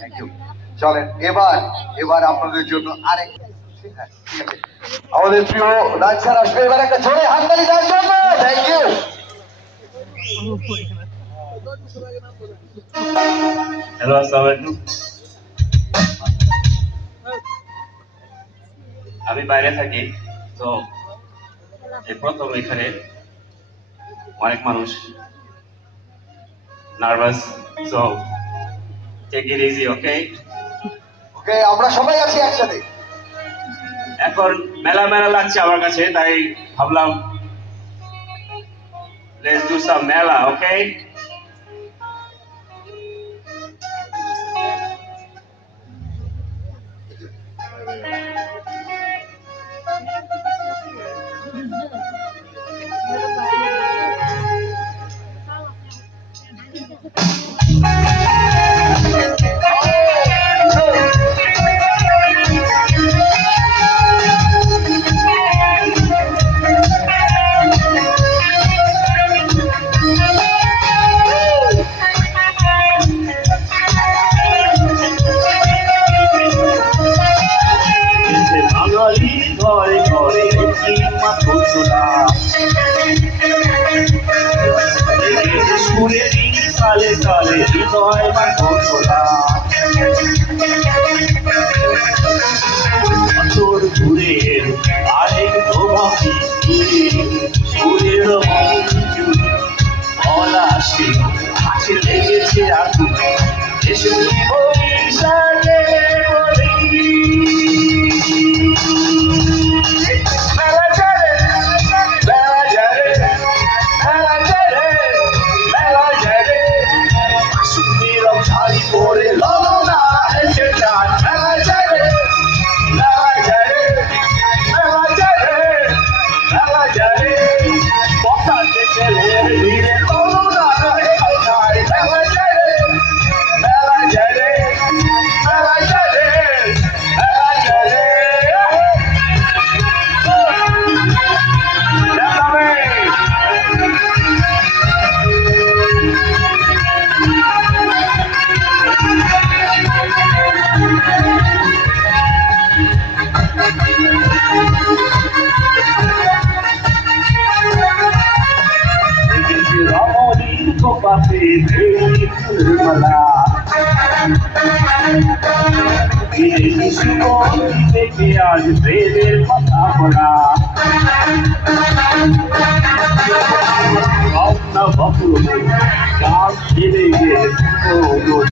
Thank you. চলেন এবার এবার আপনাদের জন্য আরেক আমাদের প্রিয় ডান্সার আসবে এবার একটা জোরে হাততালি দেওয়ার জন্য। Thank you. হ্যালো, আসসালামু আলাইকুম। আমি বাইরে থাকি, তো এই প্রথম এখানে অনেক মানুষ nervous, so take it easy, okay? Okay, আমরা সবাই আছি একসাথে। এখন মেলা মেলা লাগছে আমার কাছে, তাই ভাবলাম লেটস ডু সাম মেলা, ওকে? ঘরে ঘরে সুরে কালে কালে হৃদয় মাঠোলা তোর ঘুরে আরেক প্রভাবী সুরের মঞ্জুরি বলা সে হাসে লেগেছে আগুন এসে বৈশাখে দেখে আজ প্রেমের কথা বলা গান ছেড়ে গেছে